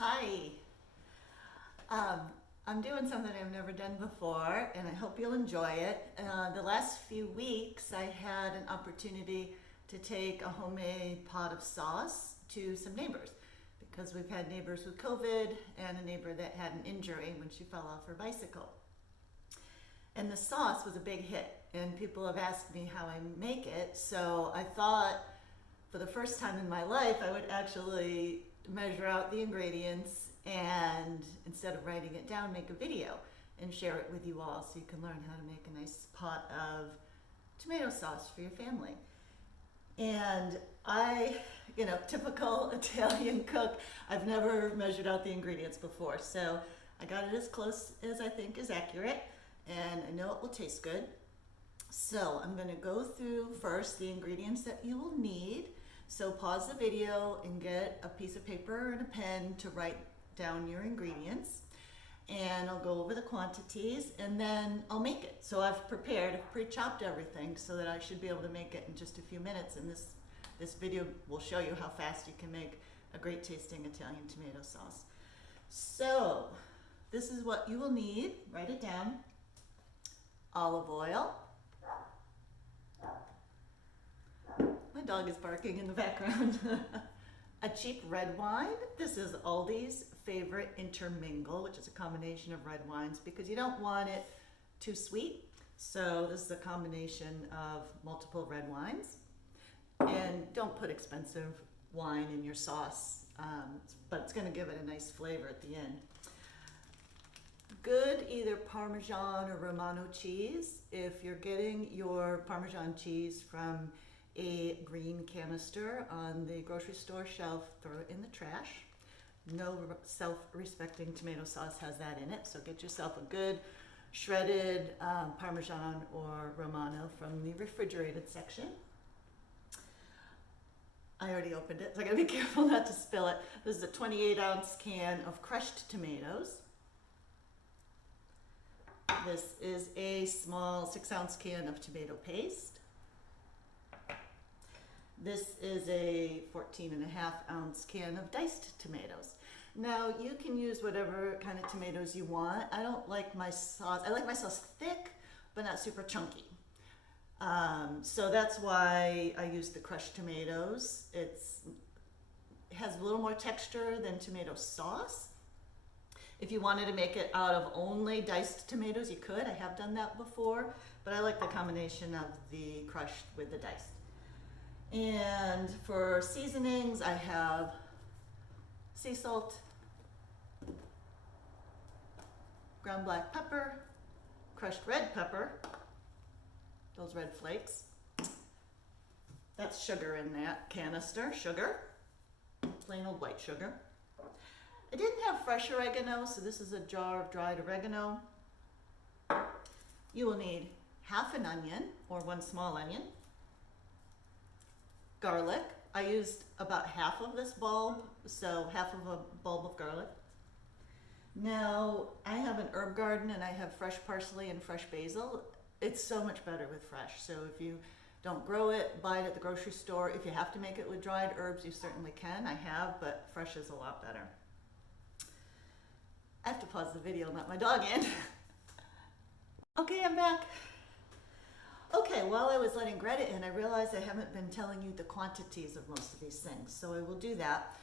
Hi. Um, I'm doing something I've never done before, and I hope you'll enjoy it. The last few weeks, I had an opportunity to take a homemade pot of sauce to some neighbors because we've had neighbors with COVID and a neighbor that had an injury when she fell off her bicycle. And the sauce was a big hit, and people have asked me how I make it, so I thought for the first time in my life, I would actually measure out the ingredients and instead of writing it down, make a video and share it with you all so you can learn how to make a nice pot of tomato sauce for your family. And typical Italian cook, I've never measured out the ingredients before. So I got it as close as I think is accurate, and I know it will taste good. So I'm going to go through first the ingredients that you will need. So pause the video and get a piece of paper and a pen to write down your ingredients. And I'll go over the quantities and then I'll make it. So I've pre-chopped everything so that I should be able to make it in just a few minutes. And this video will show you how fast you can make a great tasting Italian tomato sauce. So this is what you will need. Write it down. Olive oil. My dog is barking in the background. A cheap red wine. This is Aldi's favorite intermingle, which is a combination of red wines because you don't want it too sweet. So this is a combination of multiple red wines. And don't put expensive wine in your sauce, but it's going to give it a nice flavor at the end. Good either Parmesan or Romano cheese. If you're getting your Parmesan cheese from a green canister on the grocery store shelf, throw it in the trash. No self-respecting tomato sauce has that in it, so get yourself a good shredded Parmesan or Romano from the refrigerated section. I already opened it, so I gotta be careful not to spill it. This is a 28-ounce can of crushed tomatoes. This is a small 6-ounce can of tomato paste. This is a 14.5-ounce can of diced tomatoes. Now you can use whatever kind of tomatoes you want. I don't like my sauce. I like my sauce thick, but not super chunky. So that's why I use the crushed tomatoes. It has a little more texture than tomato sauce. If you wanted to make it out of only diced tomatoes, you could. I have done that before, but I like the combination of the crushed with the diced. And for seasonings, I have sea salt, ground black pepper, crushed red pepper, those red flakes. That's sugar in that canister, sugar, plain old white sugar. I didn't have fresh oregano, so this is a jar of dried oregano. You will need half an onion or one small onion. Garlic. I used about half of this bulb, so half of a bulb of garlic. Now, I have an herb garden and I have fresh parsley and fresh basil. It's so much better with fresh. So if you don't grow it, buy it at the grocery store. If you have to make it with dried herbs, you certainly can. I have, but fresh is a lot better. I have to pause the video and let my dog in. Okay, I'm back. Okay, while I was letting Greta in, I realized I haven't been telling you the quantities of most of these things, so I will do that.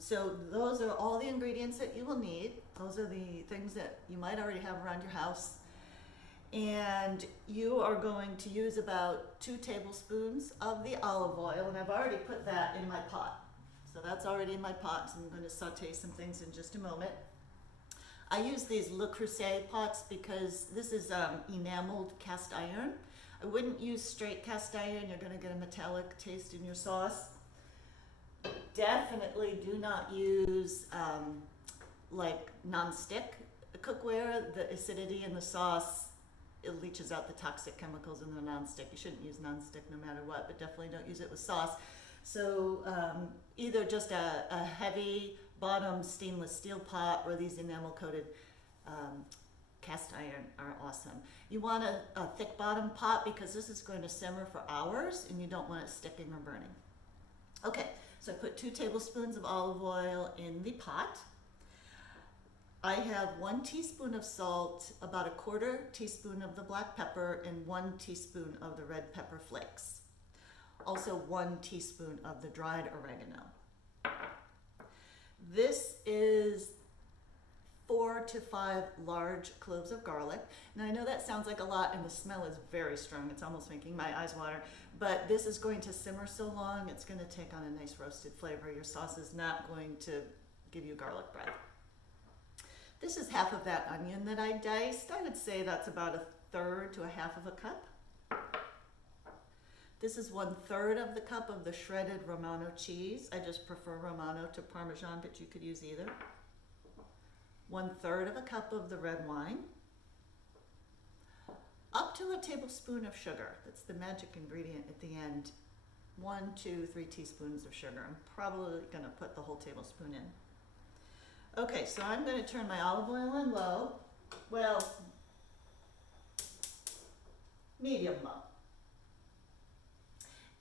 So those are all the ingredients that you will need. Those are the things that you might already have around your house. And you are going to use about 2 tablespoons of the olive oil, and I've already put that in my pot. So that's already in my pot, so I'm going to saute some things in just a moment. I use these Le Creuset pots because this is enameled cast iron. I wouldn't use straight cast iron. You're going to get a metallic taste in your sauce. Definitely do not use like non-stick cookware. The acidity in the sauce, it leaches out the toxic chemicals in the non-stick. You shouldn't use non-stick no matter what, but definitely don't use it with sauce. So either just a heavy bottom stainless steel pot or these enamel coated cast iron are awesome. You want a thick bottom pot because this is going to simmer for hours and you don't want it sticking or burning. Okay, So I put 2 tablespoons of olive oil in the pot. I have 1 teaspoon of salt, about a 1/4 teaspoon of the black pepper, and 1 teaspoon of the red pepper flakes. Also 1 teaspoon of the dried oregano. This is 4 to 5 large cloves of garlic. Now I know that sounds like a lot and the smell is very strong. It's almost making my eyes water, but this is going to simmer so long, it's going to take on a nice roasted flavor. Your sauce is not going to give you garlic breath. This is half of that onion that I diced. I would say that's about 1/3 to 1/2 of a cup. This is 1/3 of the cup of the shredded Romano cheese. I just prefer Romano to Parmesan, but you could use either. 1/3 of a cup of the red wine. Up to a tablespoon of sugar. That's the magic ingredient at the end. 1, 2, 3 teaspoons of sugar. I'm probably going to put the whole tablespoon in. Okay, so I'm going to turn my olive oil on low. Well, medium low.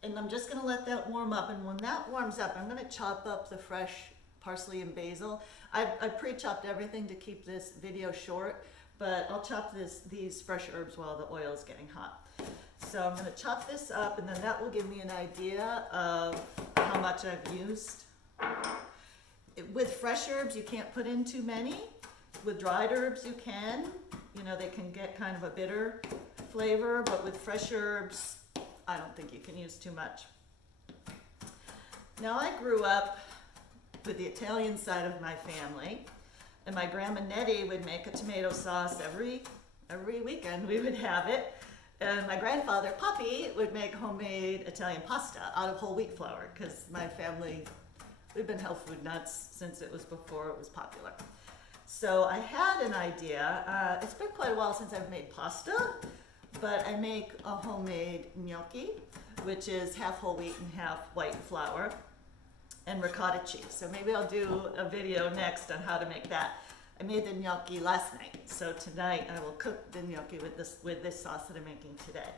And I'm just going to let that warm up. And when that warms up, I'm going to chop up the fresh parsley and basil. I pre-chopped everything to keep this video short, but I'll chop these fresh herbs while the oil is getting hot. So I'm going to chop this up, and then that will give me an idea of how much I've used. With fresh herbs, you can't put in too many. With dried herbs, you can. You know, they can get kind of a bitter flavor, but with fresh herbs, I don't think you can use too much. Now, I grew up with the Italian side of my family, and my grandma Nettie would make a tomato sauce every weekend. We would have it, and my grandfather Poppy would make homemade Italian pasta out of whole wheat flour, because my family, we've been health food nuts since it was before it was popular. So I had an idea. It's been quite a while since I've made pasta, but I make a homemade gnocchi, which is half whole wheat and half white flour, and ricotta cheese. So maybe I'll do a video next on how to make that. I made the gnocchi last night, so tonight I will cook the gnocchi with this sauce that I'm making today.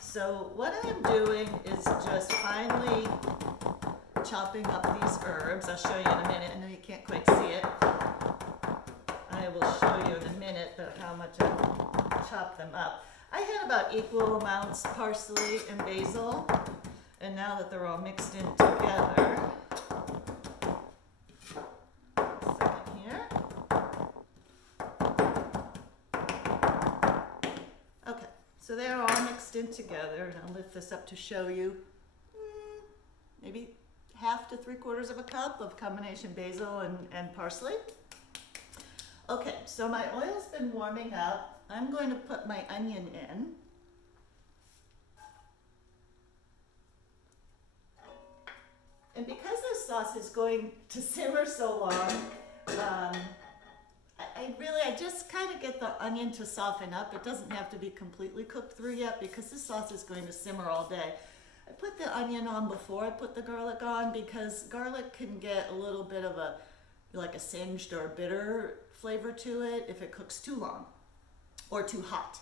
So what I'm doing is just finely chopping up these herbs. I'll show you in a minute. I know you can't quite see it. I will show you in a minute how much I've chopped them up. I had about equal amounts parsley and basil, and now that they're all mixed in together, second here. Okay, so they're all mixed in together, and I'll lift this up to show you maybe 1/2 to 3/4 of a cup of combination basil and parsley. Okay, so my oil's been warming up. I'm going to put my onion in. And because this sauce is going to simmer so long, I just kind of get the onion to soften up. It doesn't have to be completely cooked through yet because this sauce is going to simmer all day. I put the onion on before I put the garlic on because garlic can get a little bit of like a singed or a bitter flavor to it if it cooks too long or too hot.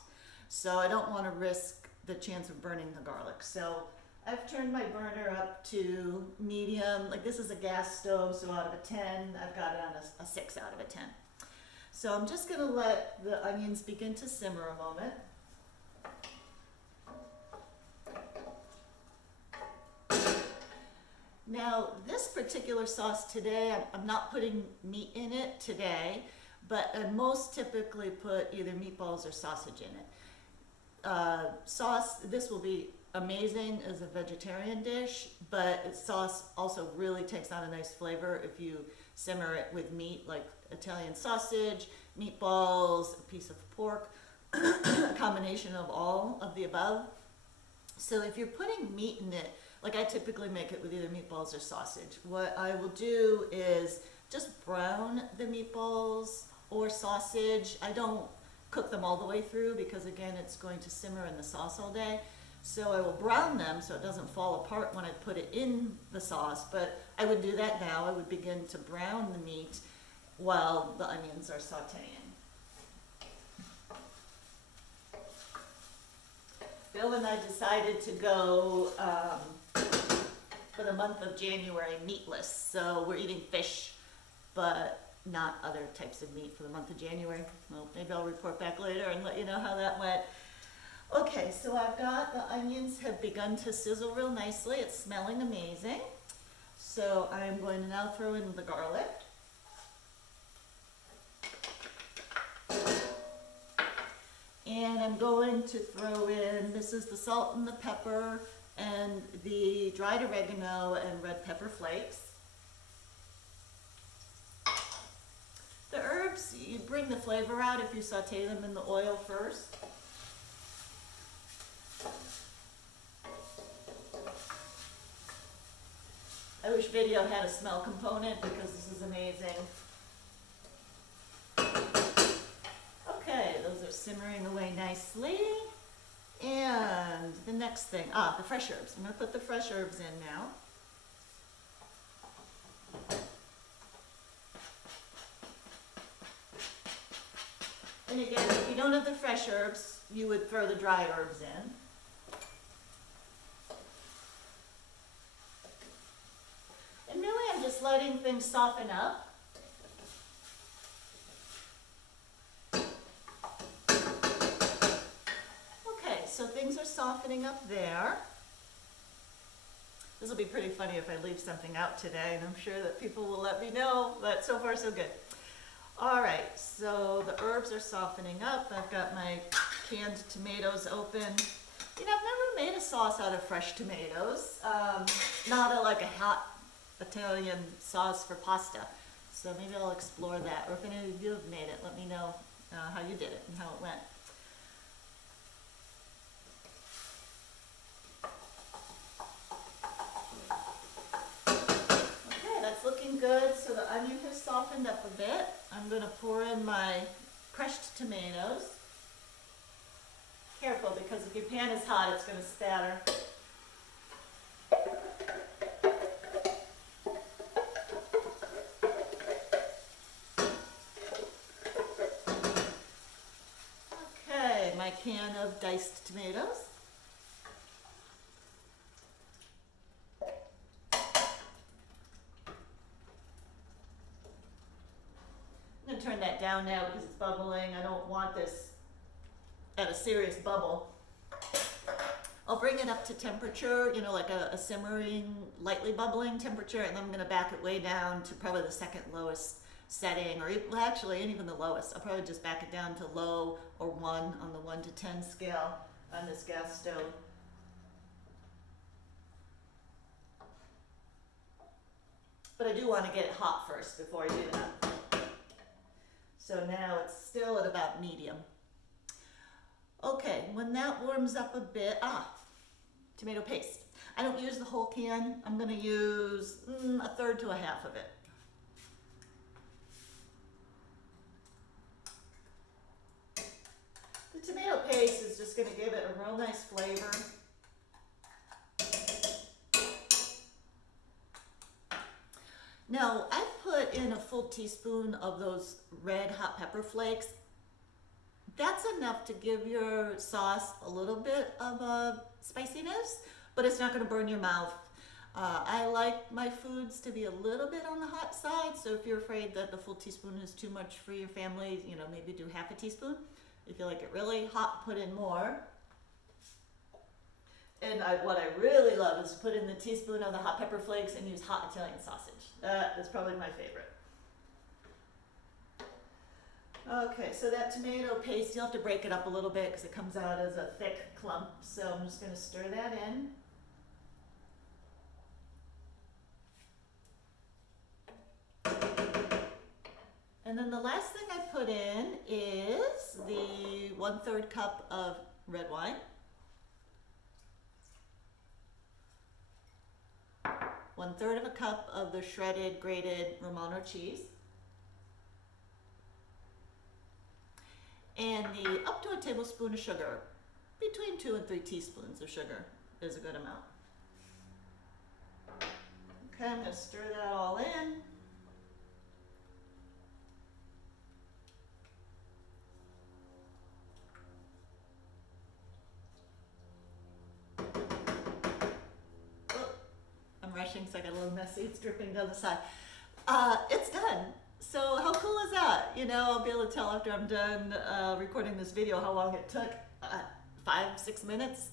So I don't want to risk the chance of burning the garlic. So I've turned my burner up to medium. Like this is a gas stove, so out of a 10, I've got it on a 6 out of a 10. So I'm just going to let the onions begin to simmer a moment. Now, this particular sauce today, I'm not putting meat in it today, but I most typically put either meatballs or sausage in it. Sauce, this will be amazing as a vegetarian dish, but sauce also really takes on a nice flavor if you simmer it with meat, like Italian sausage, meatballs, a piece of pork, a combination of all of the above. So if you're putting meat in it, like I typically make it with either meatballs or sausage, what I will do is just brown the meatballs or sausage. I don't cook them all the way through because again, it's going to simmer in the sauce all day. So I will brown them so it doesn't fall apart when I put it in the sauce, but I would do that now. I would begin to brown the meat while the onions are sauteing. Bill and I decided to go for the month of January meatless. So we're eating fish, but not other types of meat for the month of January. Well, maybe I'll report back later and let you know how that went. Okay, so I've got the onions have begun to sizzle real nicely. It's smelling amazing. So I'm going to now throw in the garlic. And I'm going to throw in, this is the salt and the pepper and the dried oregano and red pepper flakes. The herbs, you bring the flavor out if you saute them in the oil first. I wish video had a smell component because this is amazing. Okay, those are simmering away nicely. And the next thing, the fresh herbs. I'm going to put the fresh herbs in now. And again, if you don't have the fresh herbs, you would throw the dry herbs in. And really, I'm just letting things soften up. So things are softening up there. This will be pretty funny if I leave something out today, and I'm sure that people will let me know, but so far so good. All right, so the herbs are softening up. I've got my canned tomatoes open. You know, I've never made a sauce out of fresh tomatoes, not like a hot Italian sauce for pasta. So maybe I'll explore that, or if any of you have made it, let me know how you did it and how it went. Looking good, so the onion has softened up a bit. I'm going to pour in my crushed tomatoes. Careful, because if your pan is hot, it's going to spatter. Okay, my can of diced tomatoes. I'm going to turn that down now because it's bubbling. I don't want this at a serious bubble. I'll bring it up to temperature, you know, like a simmering, lightly bubbling temperature, and then I'm going to back it way down to probably the second lowest setting, or well, actually, and even the lowest. I'll probably just back it down to low or 1 on the 1 to 10 scale on this gas stove. But I do want to get it hot first before I do that. So now it's still at about medium. Okay, when that warms up a bit, tomato paste. I don't use the whole can. I'm going to use a third to a half of it. The tomato paste is just going to give it a real nice flavor. Now, I put in a full teaspoon of those red hot pepper flakes. That's enough to give your sauce a little bit of a spiciness, but it's not going to burn your mouth. I like my foods to be a little bit on the hot side, so if you're afraid that the full teaspoon is too much for your family, you know, maybe do half a teaspoon. If you like it really hot, put in more. And what I really love is put in the teaspoon of the hot pepper flakes and use hot Italian sausage. That is probably my favorite. Okay, so that tomato paste, you'll have to break it up a little bit because it comes out as a thick clump. So I'm just going to stir that in. And then the last thing I put in is the 1/3 cup of red wine. 1/3 of a cup of the shredded, grated Romano cheese. And up to a tablespoon of sugar. Between 2 and 3 teaspoons of sugar is a good amount. Okay, I'm going to stir that all in. rushing, so I got a little messy. It's dripping down the side. It's done. So how cool is that? You know, I'll be able to tell after I'm done recording this video how long it took. 5-6 minutes.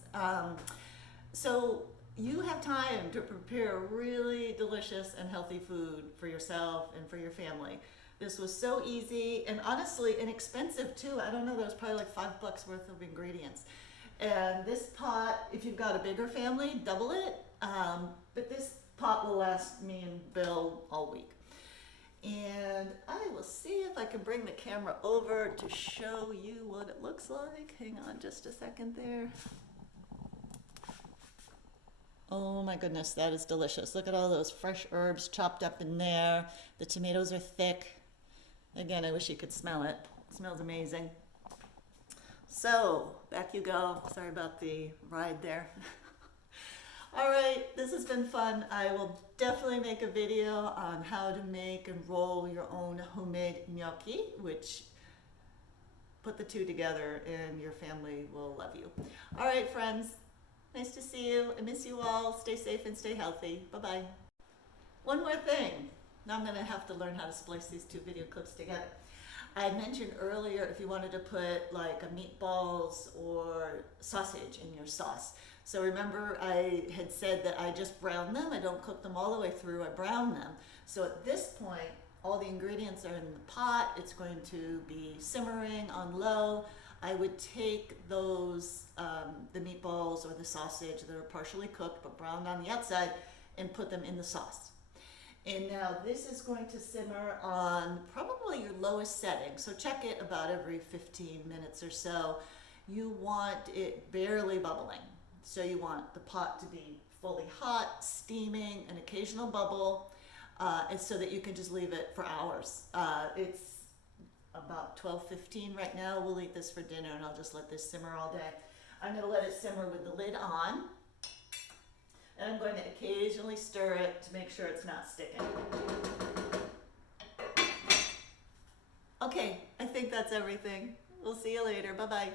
So you have time to prepare really delicious and healthy food for yourself and for your family. This was so easy and honestly inexpensive too. I don't know, there was probably like $5 worth of ingredients. And this pot, if you've got a bigger family, double it. But this pot will last me and Bill all week. And I will see if I can bring the camera over to show you what it looks like. Hang on just a second there. Oh my goodness, that is delicious. Look at all those fresh herbs chopped up in there. The tomatoes are thick. Again, I wish you could smell it. It smells amazing. So, back you go. Sorry about the ride there. All right, this has been fun. I will definitely make a video on how to make and roll your own homemade gnocchi, which put the two together and your family will love you. All right, friends, nice to see you. I miss you all. Stay safe and stay healthy. Bye-bye. One more thing. Now I'm gonna have to learn how to splice these two video clips together. I had mentioned earlier if you wanted to put like a meatballs or sausage in your sauce. So remember I had said that I just brown them. I don't cook them all the way through, I brown them. So at this point, all the ingredients are in the pot. It's going to be simmering on low. I would take those, the meatballs or the sausage that are partially cooked but browned on the outside and put them in the sauce. And now this is going to simmer on probably your lowest setting. So check it about every 15 minutes or so. You want it barely bubbling. So you want the pot to be fully hot, steaming, an occasional bubble, and so that you can just leave it for hours. It's about 12:15 right now. We'll eat this for dinner and I'll just let this simmer all day. I'm gonna let it simmer with the lid on. And I'm going to occasionally stir it to make sure it's not sticking. Okay, I think that's everything. We'll see you later. Bye-bye.